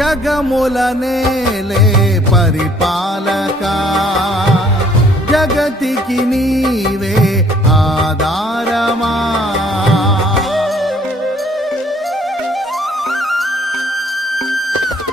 జగముల నేలే పరిపాలక. జగతికి నీవే ఆ